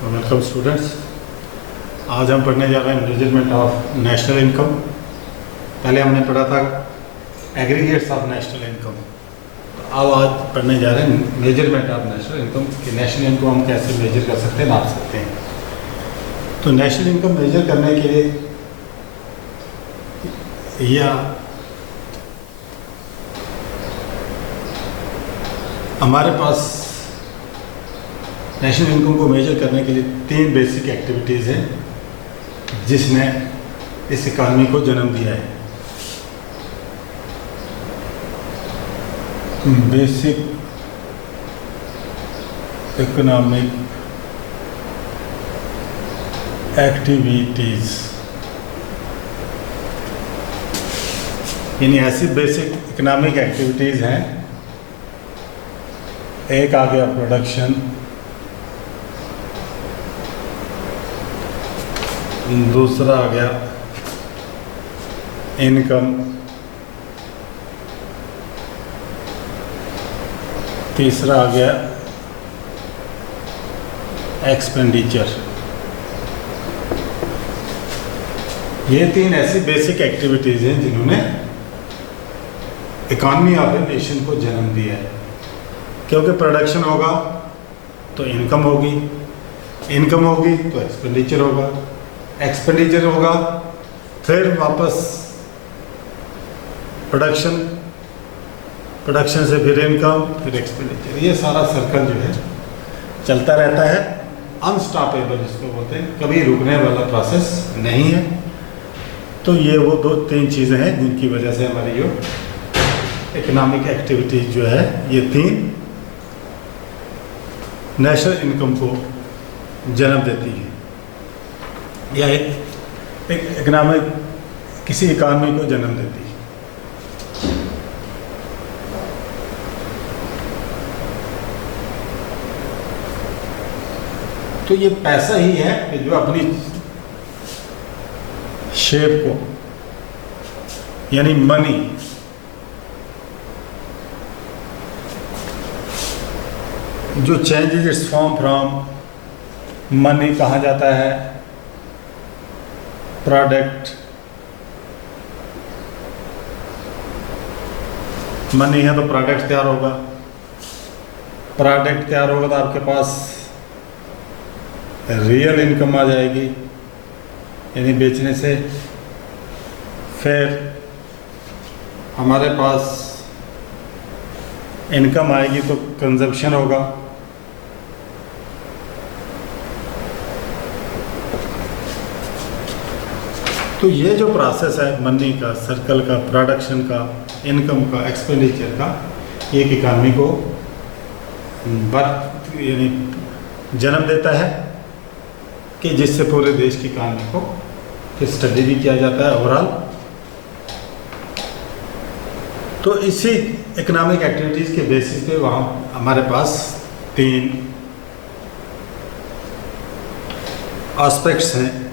Welcome students. आज हम पढ़ने जा रहे हैं मेजरमेंट ऑफ नेशनल इनकम। पहले हमने पढ़ा था एग्रीगेट्स ऑफ नेशनल इनकम। अब आज पढ़ने जा रहे हैं मेजरमेंट ऑफ नेशनल इनकम कि नेशनल इनकम हम कैसे मेजर कर सकते हैं, नाप सकते हैं। तो नेशनल इनकम मेजर करने के लिए या हमारे पास नेशनल इनकम को मेजर करने के लिए तीन बेसिक एक्टिविटीज़ हैं जिसने इस इकानमी को जन्म दिया है। बेसिक इकोनॉमिक एक्टिविटीज़ यानी ऐसी बेसिक इकोनॉमिक एक्टिविटीज़ हैं। एक आ गया प्रोडक्शन, दूसरा आ गया इनकम, तीसरा आ गया एक्सपेंडिचर। ये तीन ऐसी बेसिक एक्टिविटीज़ हैं जिन्होंने इकॉनमी ऑफ ए नेशन को जन्म दिया है। क्योंकि प्रोडक्शन होगा तो इनकम होगी, इनकम होगी तो एक्सपेंडिचर होगा, एक्सपेंडिचर होगा फिर वापस प्रोडक्शन, प्रोडक्शन से फिर इनकम, फिर एक्सपेंडिचर। ये सारा सर्कल जो है चलता रहता है, अनस्टॉपेबल जिसको बोलते हैं, कभी रुकने वाला प्रोसेस नहीं है। तो ये वो दो तीन चीज़ें हैं जिनकी वजह से हमारी जो इकोनॉमिक एक्टिविटीज जो है ये तीन नेशनल इनकम को जन्म देती है या एक इकोनॉमिक किसी इकानमी को जन्म देती है। तो ये पैसा ही है कि जो अपनी शेप को यानी मनी जो changes it's form from money कहा जाता है प्रोडक्ट। मनी है तो प्रोडक्ट तैयार होगा, प्रोडक्ट तैयार होगा तो आपके पास रियल इनकम आ जाएगी यानी बेचने से। फिर हमारे पास इनकम आएगी तो कंजप्शन होगा, तो ये जो प्रोसेस है मनी का, सर्कल का, प्रोडक्शन का, इनकम का, एक्सपेंडिचर का, ये एक इकानमी को बर्थ यानी जन्म देता है कि जिससे पूरे देश की इकानमी को फिर स्टडी भी किया जाता है ओवरऑल। तो इसी इकोनॉमिक एक्टिविटीज़ के बेसिस पे वहाँ हमारे पास तीन एस्पेक्ट्स हैं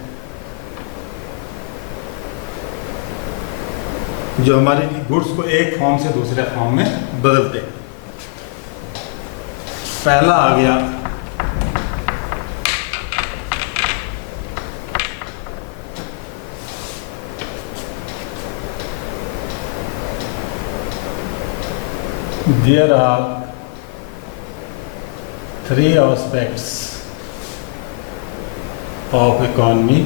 जो हमारी गुड्स को एक फॉर्म से दूसरे फॉर्म में बदलते हैं। पहला आ गया there are three aspects of economy।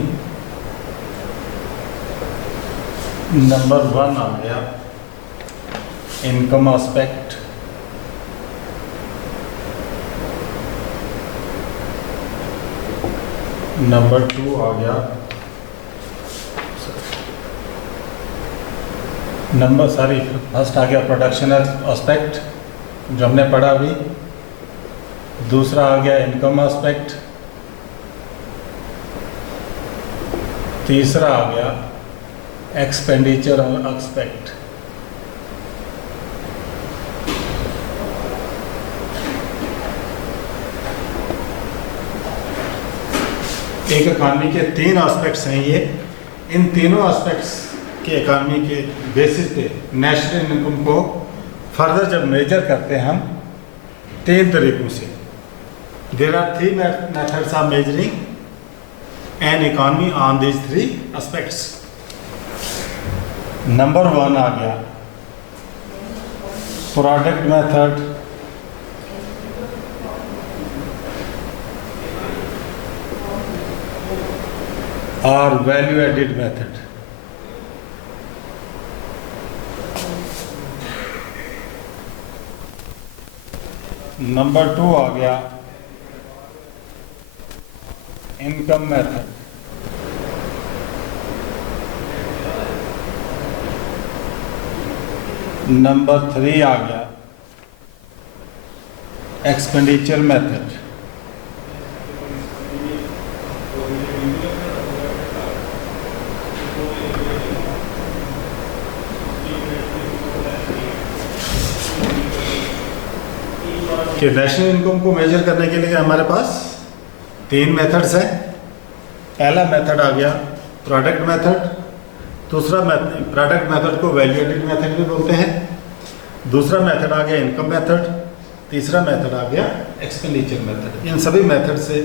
Number one आ गया इनकम एस्पेक्ट, नंबर टू आ गया फर्स्ट आ गया प्रोडक्शन एस्पेक्ट जो हमने पढ़ा अभी, दूसरा आ गया इनकम एस्पेक्ट, तीसरा आ गया एक्सपेंडिचर एस्पेक्ट। एक इकानमी के तीन एस्पेक्ट्स हैं ये। इन तीनों एस्पेक्ट्स के इकानमी के बेसिस पे नेशनल इनकम को फर्दर जब मेजर करते हैं हम तीन तरीकों से। There are three methods of measuring an economy on these three aspects. Number 1 आ गया प्रोडक्ट मेथड, और वैल्यू एडिड मेथड। नंबर 2 आ गया इनकम मेथड। नंबर 3 आ गया एक्सपेंडिचर मेथड। कि नेशनल इनकम को मेजर करने के लिए हमारे पास 3 मेथड्स हैं। पहला मेथड आ गया प्रोडक्ट मेथड, दूसरा प्रोडक्ट मेथड को वैल्यू एडिड मेथड भी बोलते हैं, दूसरा मेथड आ गया इनकम मेथड, तीसरा मेथड आ गया एक्सपेंडिचर मेथड। इन सभी मेथड से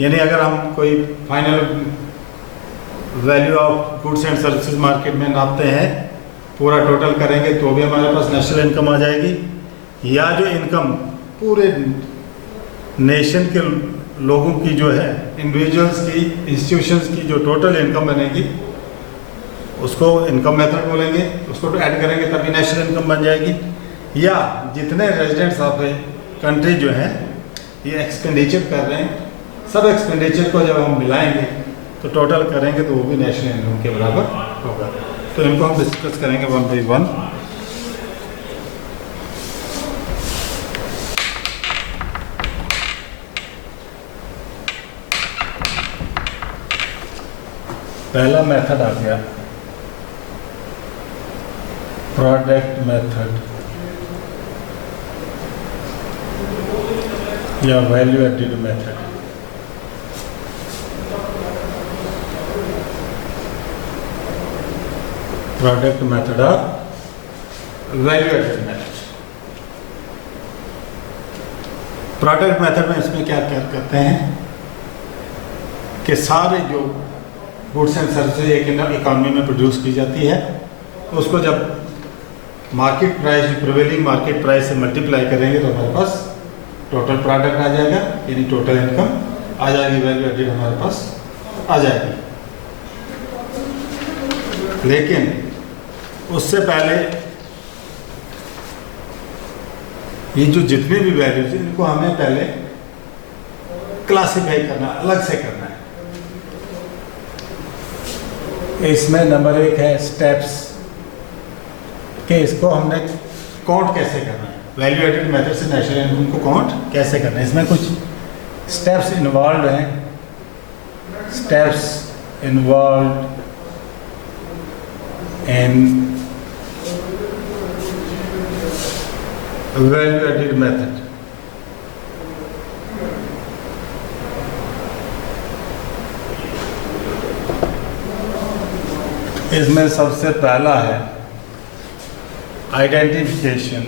यानी अगर हम कोई final value of goods and services market में नापते हैं, पूरा टोटल करेंगे तो भी हमारे पास नेशनल इनकम आ जाएगी, या जो इनकम पूरे नेशन के लोगों की जो है, इंडिविजुअल्स की, इंस्टीट्यूशंस की जो टोटल इनकम बनेगी उसको इनकम मेथड बोलेंगे, उसको ऐड करेंगे तभी नेशनल इनकम बन जाएगी। या जितने रेजिडेंट्स ऑफ ए कंट्री जो हैं ये एक्सपेंडिचर कर रहे हैं, सब एक्सपेंडिचर को जब हम मिलाएंगे तो टोटल करेंगे तो वो भी नेशनल इनकम के बराबर होगा। तो इनको हम डिस्कस करेंगे 1 by 1। पहला मेथड आ गया प्रोडक्ट मेथड या value added method. Product method और value added method. Product method में इसमें क्या क्या करते हैं कि सारे जो गुड्स एंड सर्विसेज एक इकॉनमी में प्रोड्यूस की जाती है, उसको जब market price, prevailing market price से मल्टीप्लाई करेंगे तो हमारे पास टोटल प्रोडक्ट आ जाएगा, यानी टोटल इनकम आ जाएगी, वैल्यू एडिड हमारे पास आ जाएगी। लेकिन उससे पहले ये जो जितने भी वैल्यूज हैं इनको हमें पहले क्लासिफाई करना, अलग से करना है। इसमें नंबर 1 है स्टेप्स, कि इसको हमने काउंट कैसे करना है, वैल्यू एडिड मेथड से नेशनल इनकम को काउंट कैसे करना है। इसमें कुछ स्टेप्स इन्वॉल्व हैं। Steps involve in value added method. इसमें सबसे पहला है identification.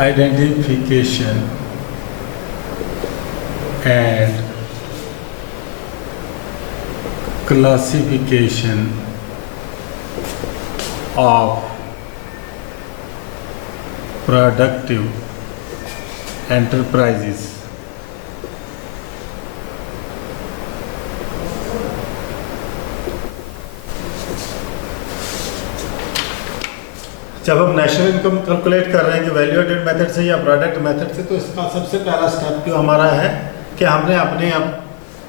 Identification and classification of productive enterprises. जब हम नेशनल इनकम कैलकुलेट कर रहे हैं कि वैल्यू एडेड मेथड से या प्रोडक्ट मेथड से, तो इसका सबसे पहला स्टेप जो हमारा है कि हमने अपने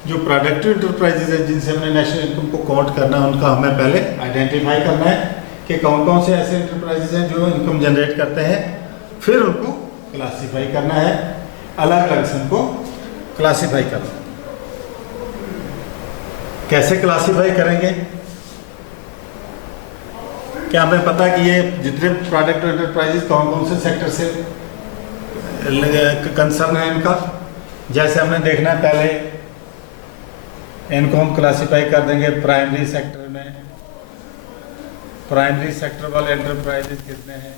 जो प्रोडक्टिव इंटरप्राइजेज हैं जिनसे हमने नेशनल इनकम को काउंट करना है, उनका हमें पहले आइडेंटिफाई करना है कि कौन कौन से ऐसे इंटरप्राइजेज हैं जो इनकम जनरेट करते हैं। फिर उनको क्लासीफाई करना है, अलग अलग से उनको क्लासीफाई करना है। कैसे क्लासीफाई करेंगे? क्या हमें पता है कि ये जितने प्रोडक्ट एंटरप्राइजेज कौन कौन से सेक्टर से कंसर्न है इनका? जैसे हमने देखना है, पहले इनको हम क्लासीफाई कर देंगे प्राइमरी सेक्टर में। प्राइमरी सेक्टर वाले एंटरप्राइजेज कितने हैं?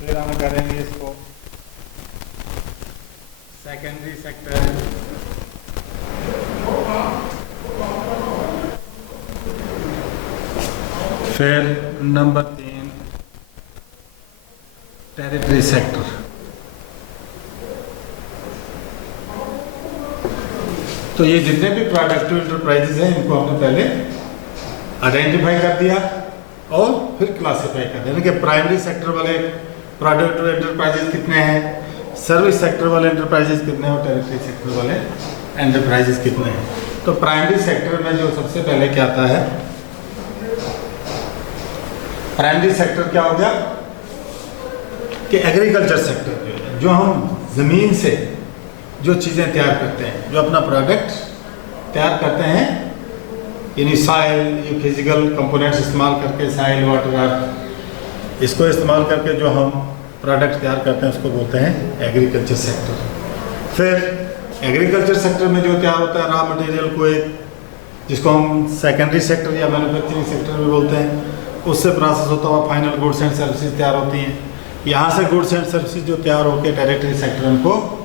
फिर हम करेंगे इसको सेकेंडरी सेक्टर, फिर नंबर 3 टेरिटरी सेक्टर। तो ये जितने भी प्रोडक्टिव इंटरप्राइजेज हैं इनको हमने पहले आइडेंटिफाई कर दिया और फिर क्लासिफाई कर दिया, यानी कि प्राइमरी सेक्टर वाले प्रोडक्टिव इंटरप्राइजेज कितने हैं, सर्विस सेक्टर वाले इंटरप्राइजेज कितने हैं और टेरिटरी सेक्टर वाले एंटरप्राइजेज कितने हैं। तो प्राइमरी सेक्टर में जो सबसे पहले क्या आता है, प्राइमरी सेक्टर क्या हो गया कि एग्रीकल्चर सेक्टर, जो हम ज़मीन से जो चीज़ें तैयार करते हैं, जो अपना प्रोडक्ट तैयार करते हैं, यानी साइल, ये फिजिकल कंपोनेंट्स इस्तेमाल करके, साइल, वाटर, अर्थ, इसको इस्तेमाल करके जो हम प्रोडक्ट तैयार करते हैं उसको बोलते हैं एग्रीकल्चर सेक्टर। फिर एग्रीकल्चर सेक्टर में जो तैयार होता है रॉ मटेरियल को, एक जिसको हम सेकेंडरी सेक्टर या मैन्युफैक्चरिंग सेक्टर भी बोलते हैं, उससे प्रोसेस होता हुआ फाइनल गुड्स एंड सर्विसेज तैयार होती हैं। यहाँ से गुड्स एंड सर्विसेज जो तैयार होकर टेरिटरी सेक्टर को,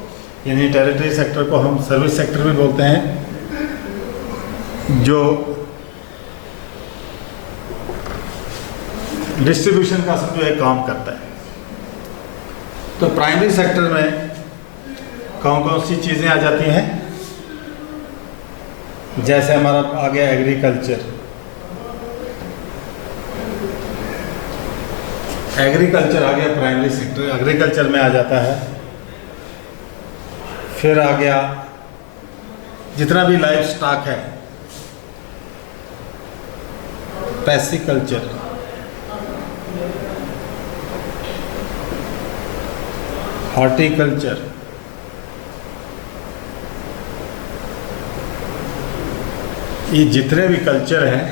यानी टेरिटरी सेक्टर को हम सर्विस सेक्टर भी बोलते हैं, जो डिस्ट्रीब्यूशन का सब जो है काम करता है। तो प्राइमरी सेक्टर में कौन कौन सी चीज़ें आ जाती हैं, जैसे हमारा आ गया एग्रीकल्चर। एग्रीकल्चर आ गया प्राइमरी सेक्टर, एग्रीकल्चर में आ जाता है। फिर आ गया जितना भी लाइफ स्टॉक है, पैसिकल्चर, हॉर्टिकल्चर, ये जितने भी कल्चर हैं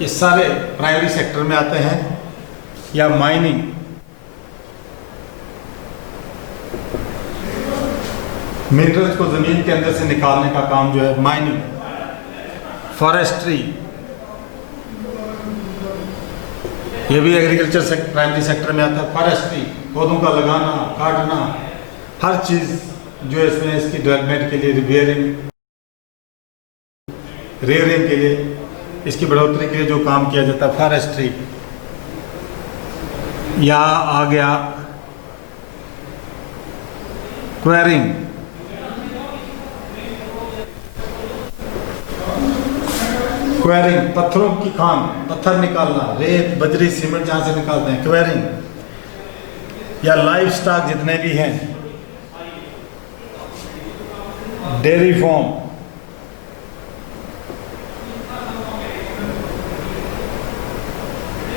ये सारे प्राइमरी सेक्टर में आते हैं। या माइनिंग, मिनरल्स को ज़मीन के अंदर से निकालने का काम जो है माइनिंग। फॉरेस्ट्री, ये भी एग्रीकल्चर प्राइमरी सेक्टर में आता है। फॉरेस्ट्री, पौधों का लगाना, काटना, हर चीज़ जो है इसमें इसकी डेवलपमेंट के लिए, रेयरिंग के लिए, इसकी बढ़ोतरी के लिए जो काम किया जाता है, फॉरेस्ट्री। या आ गया क्वेरिंग, क्वेरिंग पत्थरों की खान, पत्थर निकालना, रेत, बजरी, सीमेंट जहाँ से निकालते हैं, क्वेरिंग। या लाइफ स्टॉक जितने भी हैं, डेयरी फार्म,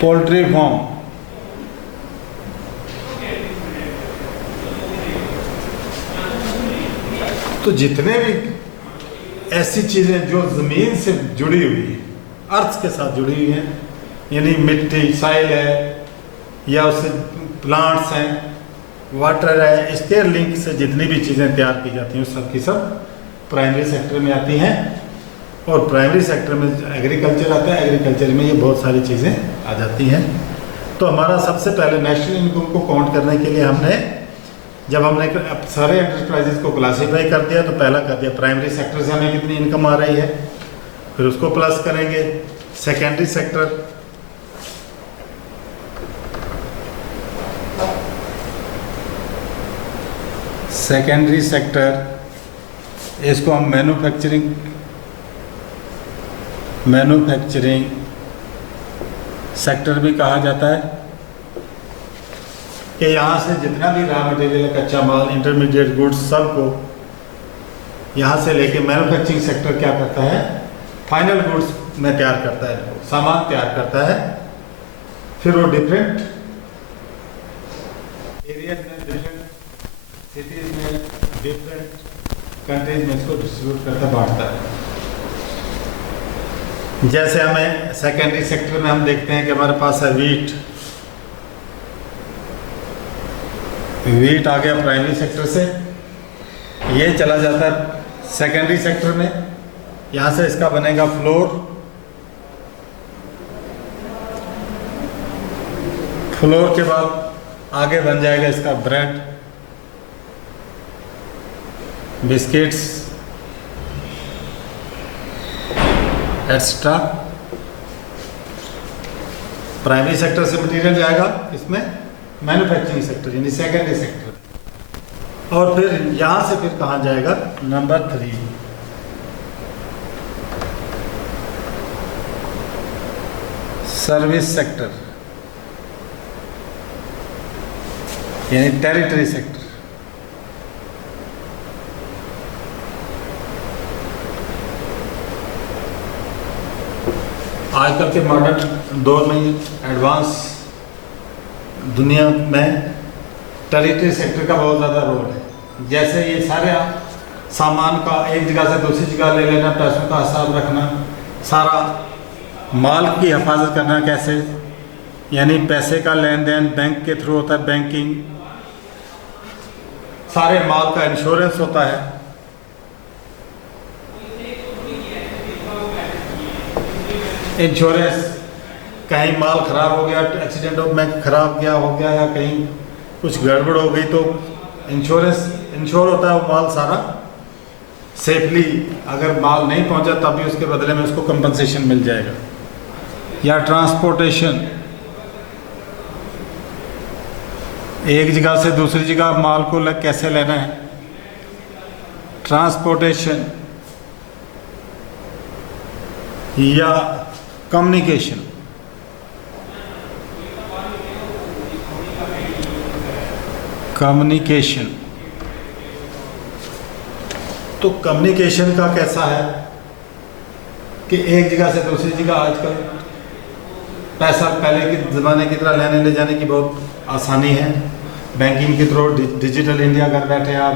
पोल्ट्री फार्म, तो जितने भी ऐसी चीज़ें जो ज़मीन से जुड़ी हुई है, अर्थ के साथ जुड़ी हुई हैं, यानी मिट्टी, साइल है, या उससे प्लांट्स हैं, वाटर है, इसके लिंक से जितनी भी चीज़ें तैयार की जाती हैं सब की सब प्राइमरी सेक्टर में आती हैं। और प्राइमरी सेक्टर में एग्रीकल्चर आता है, एग्रीकल्चर में ये बहुत सारी चीज़ें आ जाती हैं। तो हमारा सबसे पहले नेशनल इनकम को काउंट करने के लिए हमने, जब हमने सारे एंटरप्राइजेज को क्लासीफाई कर दिया, तो पहला कर दिया प्राइमरी सेक्टर से हमें कितनी इनकम आ रही है, फिर उसको प्लस करेंगे सेकेंडरी सेक्टर, सेकेंडरी सेक्टर इसको हम मैन्युफैक्चरिंग सेक्टर भी कहा जाता है, कि यहाँ से जितना भी रॉ मटेरियल, कच्चा माल, इंटरमीडिएट गुड्स, सब को यहाँ से लेके मैन्युफैक्चरिंग सेक्टर क्या करता है, फाइनल गुड्स में तैयार करता है, सामान तैयार करता है। फिर वो डिफरेंट एरियाज में, डिफरेंट सिटीज में, डिफरेंट कंट्रीज में इसको डिस्ट्रीब्यूट करता, बांटता है। जैसे हमें सेकेंडरी सेक्टर में हम देखते हैं कि हमारे पास है वीट आ गया प्राइमरी सेक्टर से, ये चला जाता है सेकेंडरी सेक्टर में, यहाँ से इसका बनेगा फ्लोर, फ्लोर के बाद आगे बन जाएगा इसका bread, biscuits extra. Primary sector से मटेरियल जाएगा इसमें मैन्युफैक्चरिंग सेक्टर यानी सेकेंडरी सेक्टर। और फिर यहाँ से फिर कहाँ जाएगा, नंबर 3 सर्विस सेक्टर यानी टेरिटरी सेक्टर। आजकल के मॉडर्न दौर में एडवांस दुनिया में टेरिटरी सेक्टर का बहुत ज़्यादा रोल है। जैसे ये सारे सामान का एक जगह से दूसरी जगह ले लेना, पैसों का हिसाब रखना, सारा माल की हिफाजत करना कैसे, यानी पैसे का लेन देन बैंक के थ्रू होता है, बैंकिंग, सारे माल का इंश्योरेंस होता है। इंश्योरेंस, कहीं माल ख़राब हो गया, एक्सीडेंट में ख़राब गया हो गया या कहीं कुछ गड़बड़ हो गई तो इंश्योरेंस इंश्योर होता है वो माल सारा सेफली। अगर माल नहीं पहुंचा तब भी उसके बदले में उसको कंपनसेशन मिल जाएगा। या ट्रांसपोर्टेशन, एक जगह से दूसरी जगह माल को कैसे लेना है, ट्रांसपोर्टेशन। या कम्युनिकेशन, कम्युनिकेशन। तो कम्युनिकेशन का कैसा है कि एक जगह से दूसरी जगह आजकल पैसा पहले के ज़माने की तरह लेने ले जाने की बहुत आसानी है। बैंकिंग के थ्रू डिजिटल इंडिया घर बैठे आप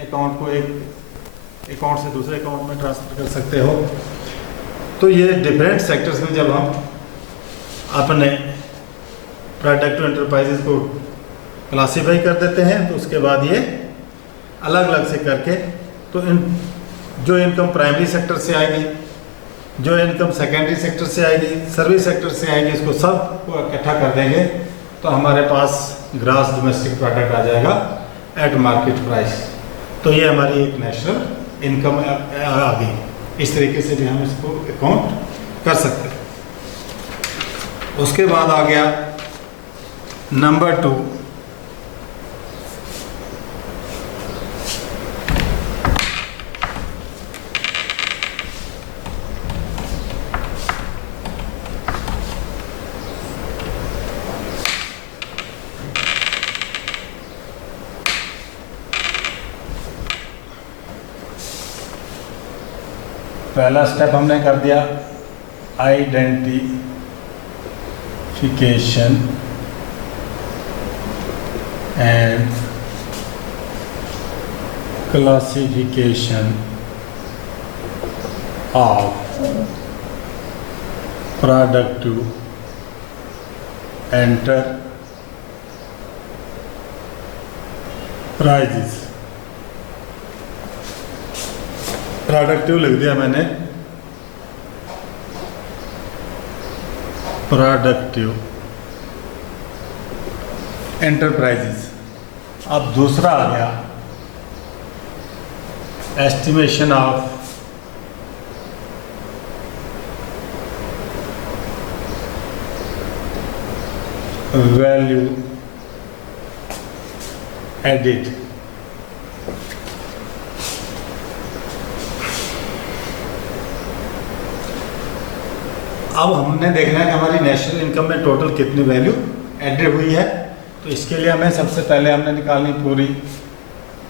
अकाउंट को एक अकाउंट से दूसरे अकाउंट में ट्रांसफ़र कर सकते हो। तो ये डिफरेंट सेक्टर्स में जब हम अपने प्रोडक्ट एंटरप्राइजेज को क्लासीफाई कर देते हैं तो उसके बाद ये अलग अलग से करके तो जो इनकम प्राइमरी सेक्टर से आएगी, जो इनकम सेकेंडरी सेक्टर से आएगी, सर्विस सेक्टर से आएगी, इसको सब को इकट्ठा कर देंगे तो हमारे पास ग्रॉस डोमेस्टिक प्रोडक्ट आ जाएगा एट मार्केट प्राइस। तो ये हमारी एक नेशनल इनकम आ गई। इस तरीके से भी हम इसको अकाउंट कर सकते हैं। उसके बाद आ गया नंबर 2 पहला स्टेप हमने कर दिया identification and classification of productive enterprises. Productive लिख दिया मैंने, प्रोडक्टिव एंटरप्राइजेस। अब दूसरा आ गया एस्टिमेशन ऑफ वैल्यू एडिड। अब हमने देखना है कि हमारी नेशनल इनकम में टोटल कितनी वैल्यू एडेड हुई है। तो इसके लिए हमें सबसे पहले हमने निकालनी पूरी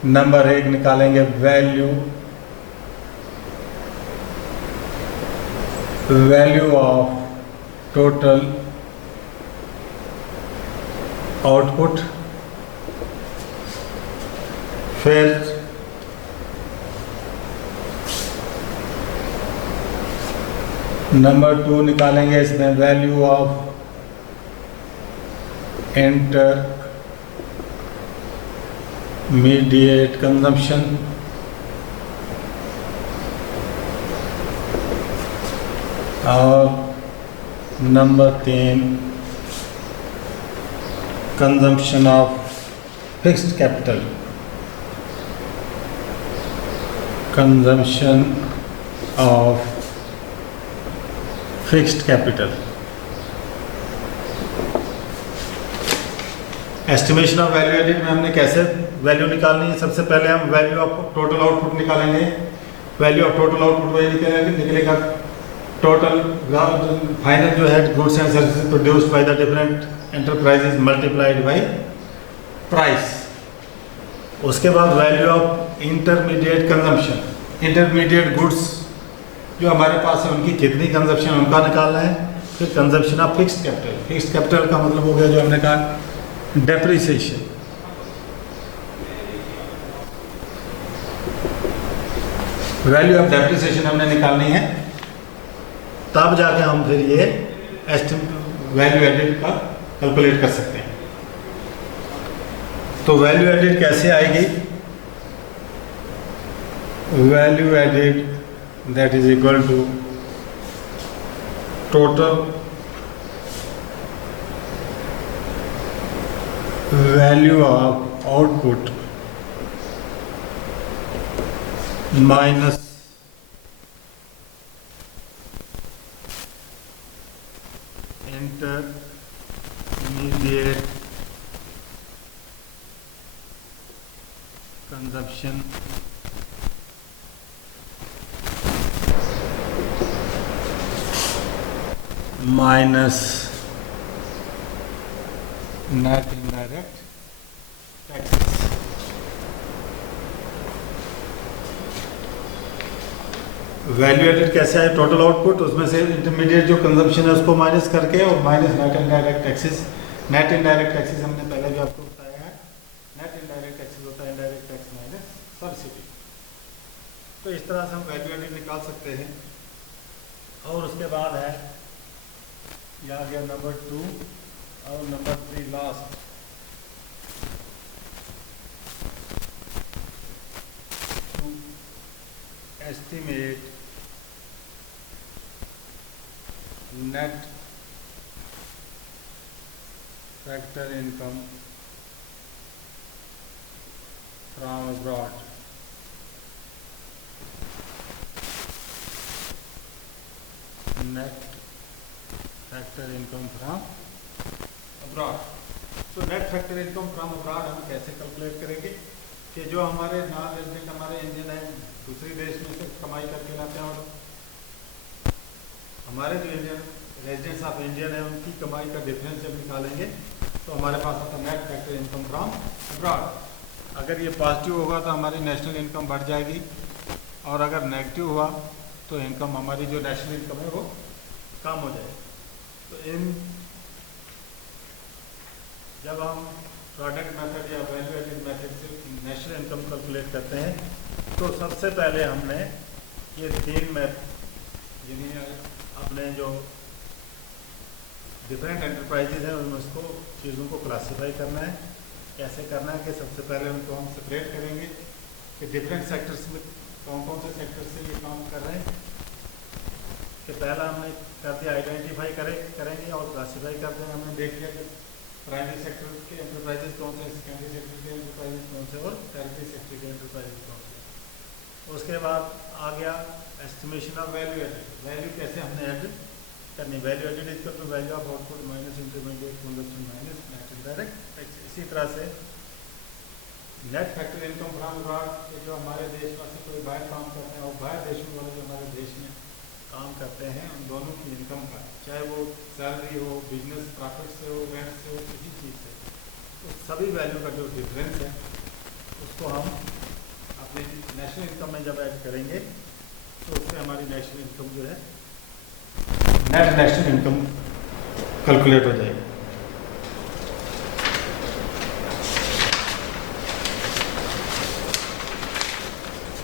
नंबर 1 निकालेंगे वैल्यू ऑफ टोटल आउटपुट। फिर नंबर 2 निकालेंगे इसमें वैल्यू ऑफ इंटरमीडिएट कंजम्पशन। और number 3 consumption of fixed capital, consumption of fixed capital. Estimation of value added में हमने कैसे वैल्यू निकालनी है? सबसे पहले हम वैल्यू ऑफ टोटल आउटपुट निकालेंगे। वैल्यू ऑफ टोटल आउटपुट वही निकलेगा टोटल फाइनल जो है goods and services produced by the different enterprises multiplied by price. उसके बाद value of intermediate consumption, intermediate goods जो हमारे पास है उनकी कितनी कंजम्पशन उनका निकालना है। फिर consumption of fixed capital, fixed capital का मतलब हो गया जो हमने कहा डेप्रिसिएशन। वैल्यू ऑफ डेप्रिसिएशन हमने निकालनी है, तब जाके हम फिर ये वैल्यू एडिड का कैलकुलेट कर सकते हैं। तो वैल्यू एडिड कैसे आएगी? Value added that is equal to total value of output minus intermediate consumption minus net indirect taxes। Value added कैसे आए? टोटल आउटपुट, उसमें से इंटरमीडिएट जो कंजम्पशन है उसको माइनस करके और minus net indirect taxes. Net indirect taxes हमने पहले भी आपको बताया है, नेट इनडायरेक्ट टैक्सेस होता है इनडायरेक्ट टैक्स माइनस सब्सिडी। तो इस तरह से हम वैल्यू एडेड निकाल सकते हैं। और उसके बाद है या गया नंबर 2 और number 3 last, to estimate net factor income from abroad. Net factor income from abroad. तो net factor income from abroad हम कैसे कैलकुलेट करेंगे कि जो हमारे नॉन रेजिडेंट हमारे इंडियन है दूसरे देश में से कमाई करके लाते हैं और हमारे जो इंडियन रेजिडेंट्स ऑफ इंडियन है उनकी कमाई का डिफरेंस जब निकालेंगे तो हमारे पास आता है net factor income from abroad. अगर ये पॉजिटिव होगा तो हमारी नेशनल इनकम बढ़ जाएगी और अगर नेगेटिव हुआ तो इनकम हमारी जो नेशनल इनकम है वो कम हो जाएगी। तो इन जब हम प्रोडक्ट मेथड या वैल्यू एडेड मेथड से नेशनल इनकम कैलकुलेट करते हैं तो सबसे पहले हमने ये 3 मेथड यानी अपने जो डिफरेंट एंटरप्राइजेज हैं उनमें उसको चीज़ों को क्लासीफाई करना है। कैसे करना है कि सबसे पहले उनको हम सेपरेट करेंगे कि डिफरेंट सेक्टर्स में कौन कौन से सेक्टर से ये काम कर रहे हैं। कि पहला हमने कर दिया आइडेंटिफाई करेंगे और क्लासीफाई कर देंगे। हमने देख लिया कि प्राइमरी सेक्टर के एंटरप्राइजेज कौन से, सेकेंडरी सेक्टर के एंटरप्राइजेज कौन से और टर्शरी सेक्टर के एंटरप्राइजेज कौन से। उसके बाद आ गया estimation of value added. Value कैसे हमने ऐड करनी? Value added is equal to value of output minus intermediate consumption minus net indirect tax. इसी तरह से net factor income from abroad के जो हमारे देशवासी कोई बाहर काम करते हैं और बाहर देशों वाले जो हमारे देश में काम करते हैं उन दोनों की इनकम का, चाहे वो सैलरी हो, बिजनेस प्रॉफिट से हो, रेंट से हो, किसी चीज़ से, तो सभी वैल्यू का जो डिफरेंस है उसको हम अपने नेशनल इनकम में जब ऐड करेंगे तो उससे हमारी नेशनल इनकम जो है नेट नेशनल इनकम कैलकुलेट हो जाएगी।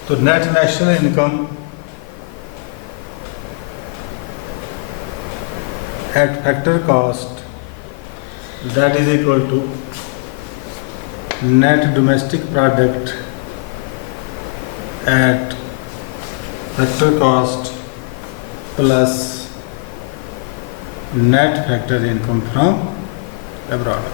तो net national income at factor cost that is equal to net domestic product at factor cost plus net factor income from abroad।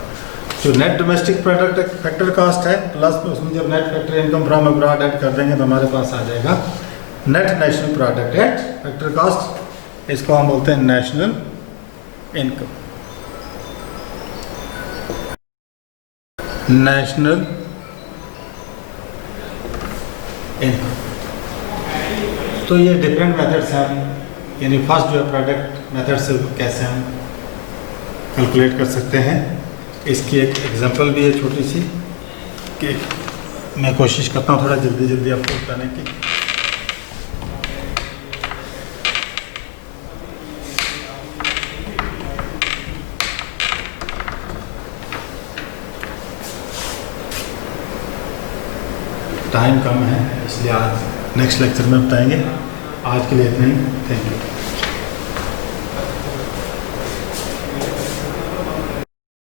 जो net domestic product factor cost है plus उसमें जब net factor income from abroad add कर देंगे तो हमारे पास आ जाएगा net national product at factor cost. इसको हम बोलते हैं नेशनल इनकम। National income. तो ये डिफरेंट मेथड्स हैं, यानी फर्स्ट जो है प्रोडक्ट मेथड से कैसे हम कैलकुलेट कर सकते हैं। इसकी एक एग्जांपल भी है छोटी सी, कि मैं कोशिश करता हूँ थोड़ा जल्दी जल्दी आपको बताने की। टाइम कम है इसलिए आज नेक्स्ट लेक्चर में बताएंगे। आज के लिए इतना ही, थैंक यू।